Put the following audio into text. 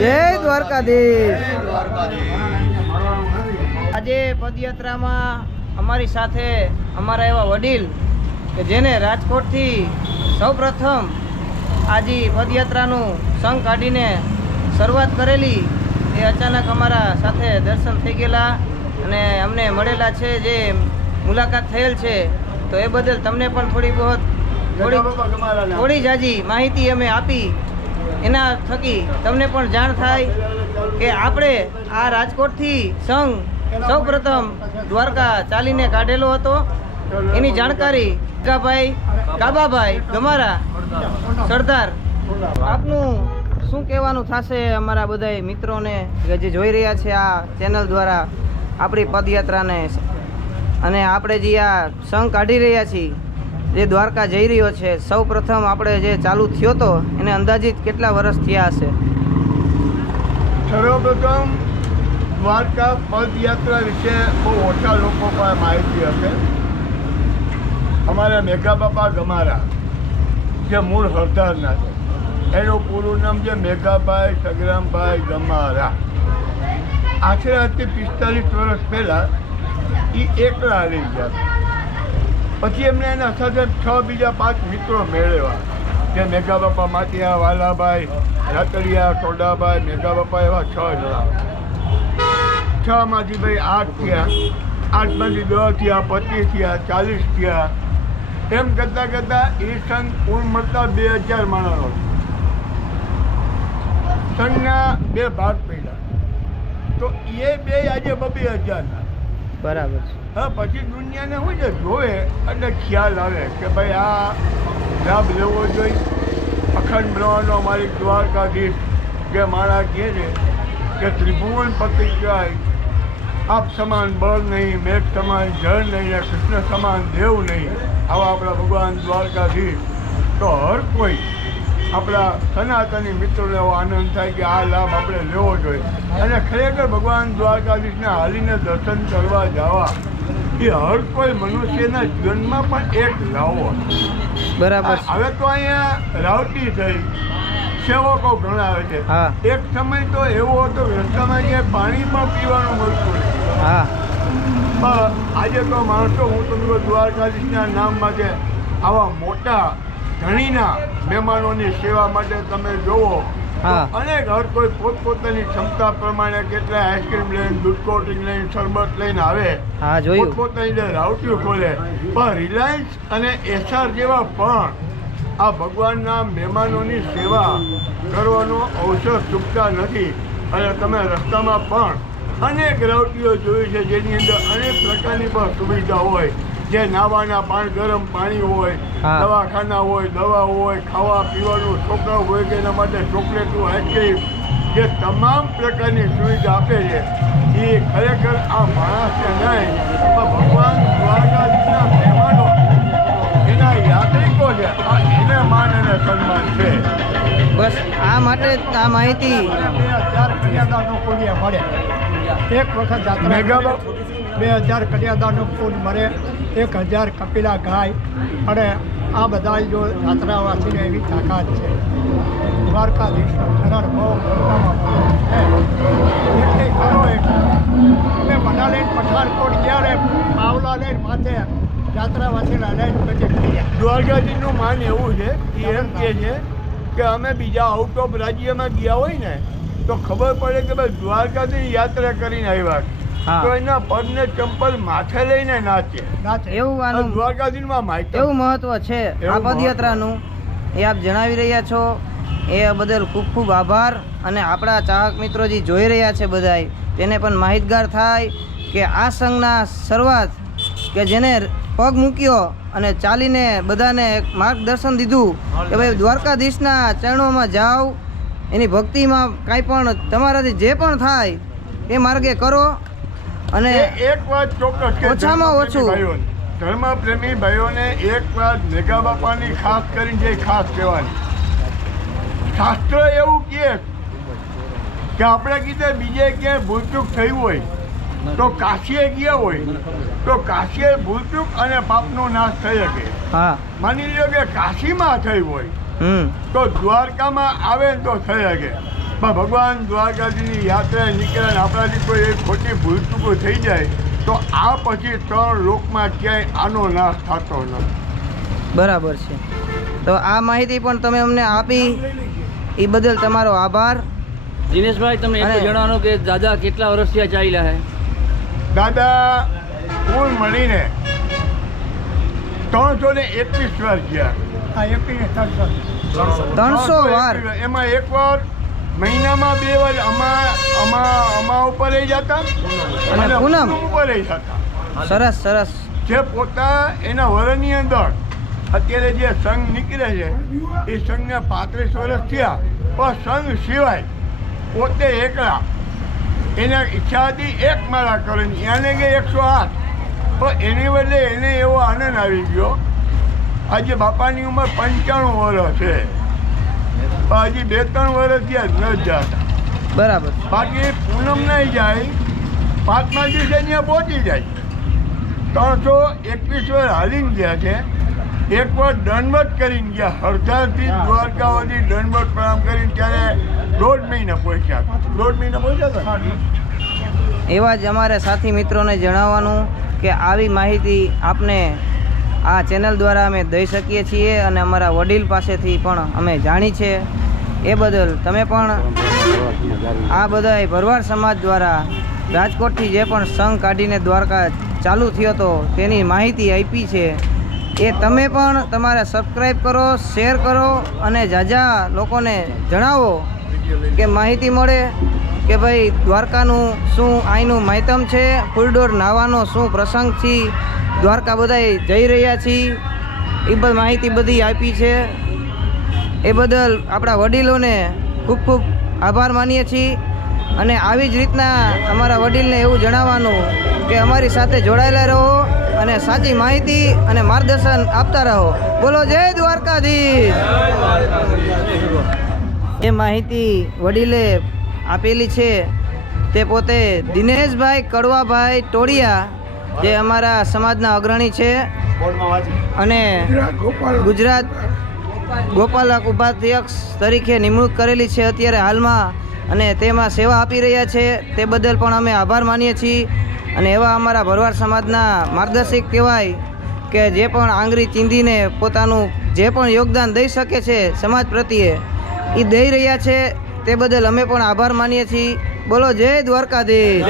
જય દ્વારકાધીશ। આજે પદયાત્રામાં અમારી સાથે અમારા એવા વડીલ કે જેને રાજકોટથી સૌપ્રથમ આજે પદયાત્રાનું સંઘ કાઢીને શરૂઆત કરેલી, એ અચાનક અમારા સાથે દર્શન થઈ ગયેલા અને અમને મળેલા છે, જે મુલાકાત થયેલ છે, તો એ બદલ તમને પણ થોડી જાજી માહિતી અમે આપી, એના થકી તમને પણ જાણ થાય કે આપણે આ રાજકોટથી સંઘ સૌપ્રથમ દ્વારકા ચાલીને કાઢેલો હતો, એની જાણકારી કાબાભાઈ ગમારા સરદાર, આપનું શું કહેવાનું થશે અમારા બધા મિત્રોને કે જે જોઈ રહ્યા છે આ ચેનલ દ્વારા આપણી પદયાત્રાને, અને આપણે જે આ સંઘ કાઢી રહ્યા છીએ, જે દ્વારકા જઈ રહ્યો છે, સૌ પ્રથમ આપણે જે ચાલુ થયો હતો એને અંદાજિત કેટલા વર્ષ થયા હશે? સર્વપ્રથમ દ્વારકા પદયાત્રા વિશે બહુ ઓછા લોકો પાસે માહિતી હશે। અમારા મેઘા બાપા ગમારા જે મૂળ હરદારના છે, એનું પૂરું નામ છે મેઘાભાઈ સગરામભાઈ ગમારા। આશરે આજથી 45 વર્ષ પહેલાં એ એકલા રહી ગયા, પછી એમને એના સાથે 6 બીજા 5 મિત્રો મેળવ્યા, જે મેઘા બાપા માટિયા, વાલાભાઈ, રાતડિયા, સોડાભાઈ, મેઘા બાપા, એવા 6 જણા। 6 માંથી ભાઈ 8 થયા, 8 માંથી 10 થયા, 25 થયા, 40 થયા, એમ કરતાં કરતાં એ સંઘ કુલ મળતા 2000 માણસનો। સંઘના 2 ભાગ પડ્યા, તો એ 2 આજે 2000ના બરાબર છે। હા, પછી દુનિયાને શું છે, જોવે એટલે ખ્યાલ આવે કે ભાઈ આ લાભ લેવો જોઈએ। અખંડ બ્રહ્માંડનો અમારી દ્વારકાધીશ જે મારા કહે છે કે ત્રિભુવન પતિ કહેવાય, આપ સમાન બળ નહીં, મેઘ સમાન જળ નહીં, ને કૃષ્ણ સમાન દેવ નહીં, આવા આપણા ભગવાન દ્વારકાધીશ। તો હર કોઈ આપણા સનાતની મિત્રોને એવો આનંદ થાય કે આ લાભ આપણે લેવો જોઈએ, અને ખરેખર ભગવાન દ્વારકાધીશને હાલીને દર્શન કરવા જવા એ હર કોઈ મનુષ્યના જીવનમાં પણ એક લાવો। બરાબર। હવે તો અહીંયા રાવટી થઈ, સેવકો ઘણા આવે છે। એક સમય તો એવો હતો રસ્તામાં જે પાણી પણ પીવાનું મળતું નહીં। પણ આજે તો માણસો, હું તમને દ્વારકાધીશના નામ માટે આવા મોટા ધણીના મહેમાનોની સેવા માટે તમે જોવો અનેક હર કોઈ પોતપોતાની ક્ષમતા પ્રમાણે કેટલાય આઈસ્ક્રીમ લઈને, દૂધ કોટિંગ લઈને, શરબત લઈને આવે, પોતપોતાની રાવટીઓ ખોલે। પણ રિલાયન્સ અને એસઆર જેવા પણ આ ભગવાનના મહેમાનોની સેવા કરવાનો અવસર ચૂકતા નથી, અને તમે રસ્તામાં પણ અનેક રાવટીઓ જોઈ છે, જેની અંદર અનેક પ્રકારની પણ સુવિધા હોય, જે નાવાના ગરમ પાણી હોય, દવાખાના હોય, દવા હોય, ખાવા પીવાનું, છોકરાઓ હોય કે એના માટે ચોકલેટો, આઈસ્ક્રીમ, જે તમામ પ્રકારની સુવિધા આપે છે, એ ખરેખર આ માણસને નહીં પણ ભગવાન દ્વારકાધીશના મહેમાનો, એના યાત્રિકો છે, એને માન અને સન્માન છે। બસ આ માટે આ માહિતી 2000 કન્યાદાનનો પુણ્ય મળે, એક વખત જાત્રા 2000 કન્યાદાનનો પુણ્ય મળે, 1000 કપિલા ગાય, અને આ બધા જો યાત્રાવાસીને એવી તાકાત છે। દ્વારકાધીશનો શરણ બહુ મોટામાં છે, એટલી કરો અમે બધા લઈને પઠાણકોટ ગયા, પાવલા લઈને માથે યાત્રાવાસીના લઈને પછી દ્વારકાધીશનું માન એવું છે કે એમ કહે છે કે અમે બીજા આઉટ ઓફ રાજ્યમાં ગયા હોય ને તો ખબર પડે કે ભાઈ દ્વારકાથી યાત્રા કરીને આવ્યા, તો એના પગને ચંપલ માથે લઈને નાચે, એવું દ્વારકાધીશમાં માહિતી એવું મહત્વ છે આ પદયાત્રાનું, એ આપ જણાવી રહ્યા છો, એ બદલ ખૂબ ખૂબ આભાર। અને આપણા ચાહક મિત્રો જે જોઈ રહ્યા છે બધાય, તેને પણ માહિતગાર થાય કે આ સંઘના શરૂઆત કે જેને પગ મૂક્યો અને ચાલીને બધાને એક માર્ગદર્શન દીધું કે ભાઈ દ્વારકાધીશના ચરણોમાં જાઓ, એની ભક્તિમાં કાંઈ પણ તમારાથી જે પણ થાય એ માર્ગે કરો, અને એક વાત ચોક્કસ કે ઓછામાં ઓછું ધર્મપ્રેમી ભાઈઓને એક વાત મેઘા બાપાની ખાસ કરીને જે ખાસ કહેવાની, શાસ્ત્ર એવું કહે કે આપણે કીધે બીજે ક્યાંય ભૂલચૂક થઈ હોય તો કાશીએ ગયા હોય તો કાશીએ ભૂલચૂક અને પાપનો નાશ થઈ શકે। માની લો કે કાશીમાં થઈ હોય તો દ્વારકામાં આવે તો થઈ શકે। પણ ભગવાન દ્વારકાધીશની યાત્રા નીકળે અને આપણાથી કોઈ એક ખોટી ભૂલ ચૂકો થઈ જાય તો આ પછી 3 લોકમાં ક્યાંય આનો નાશ થતો નથી. બરાબર છે. તો આ માહિતી પણ તમે અમને આપી એ બદલ તમારો આભાર. દિનેશભાઈ, તમે એટલું જણાવવાનું કે દાદા કેટલા વર્ષથી ચાલ્યા છે? દાદા કુલ મળીને 321 વાર ગયા. આ એપીને 300 વાર. એમાં એક વાર મહિનામાં 2 વાર અમા ઉપર રહી જતા અને પૂનમ ઉપર રહી જતા. સરસ સરસ. જે પોતા એના વરની અંદર અત્યારે જે સંઘ નીકળે છે એ સંઘને 35 વર્ષ થયા, પણ સંઘ સિવાય પોતે એકલા એને ઈચ્છા હતી એક માળા કરવાની, એને કે 108, પણ એની બદલે એને એવો આનંદ આવી ગયો. આજે બાપાની ઉંમર 95 વર્ષ છે, પણ હજી 2-3 વર્ષ ત્યાં ન જતા. બરાબર. બાકી પૂનમ નહીં જાય, 5મા દિવસે ત્યાં પહોંચી જાય. 321 વાર હાલીને ગયા છે. એક વાર દંડવત કરીને ગયા, હરદાથી દ્વારકા સુધી દંડવત પ્રણામ કરીને ત્યારે 1.5 મહિના પહોંચ્યા. 1.5 મહિના પહોંચ્યા હતા. એવા જ અમારે સાથી મિત્રોને જણાવવાનું કે આવી માહિતી આપને આ ચેનલ દ્વારા અમે દઈ શકીએ છીએ અને અમારા વડીલ પાસેથી પણ અમે જાણી છે. એ બદલ તમે પણ આ બધાય ભરવાડ સમાજ દ્વારા રાજકોટથી જે પણ સંઘ કાઢીને દ્વારકા ચાલુ થયો હતો તેની માહિતી આપી છે. એ તમે પણ તમારે સબસ્ક્રાઈબ કરો, શેર કરો અને જાજા લોકોને જણાવો કે માહિતી મળે કે ભાઈ દ્વારકાનું શું અહીંનું માહિતમ છે, ફૂલડોર નાવાનો શું પ્રસંગથી દ્વારકા બધાય જઈ રહ્યા છીએ એ બધી માહિતી બધી આપી છે. એ બદલ આપણા વડીલોને ખૂબ ખૂબ આભાર માનીએ છીએ અને આવી જ રીતના અમારા વડીલને એવું જણાવવાનું કે અમારી સાથે જોડાયેલા રહો અને સાચી માહિતી અને માર્ગદર્શન આપતા રહો. બોલો જય દ્વારકાધીશ. એ માહિતી વડીલે આપેલી છે તે પોતે દિનેશભાઈ કડવાભાઈ ટોળિયા, જે અમારા સમાજના અગ્રણી છે અને ગુજરાત ગોપાલક ઉપાધ્યક્ષ તરીકે નિમણૂક કરેલી છે અત્યારે હાલમાં, અને તેમાં સેવા આપી રહ્યા છે. તે બદલ પણ અમે આભાર માનીએ છીએ. અને એવા અમારા ભરવાડ સમાજના માર્ગદર્શક કહેવાય કે જે પણ આંગળી ચીંધીને પોતાનું જે પણ યોગદાન દઈ શકે છે સમાજ પ્રત્યે એ દઈ રહ્યા છે. તે બદલ અમે પણ આભાર માનીએ છીએ. બોલો જય દ્વારકાધીશ.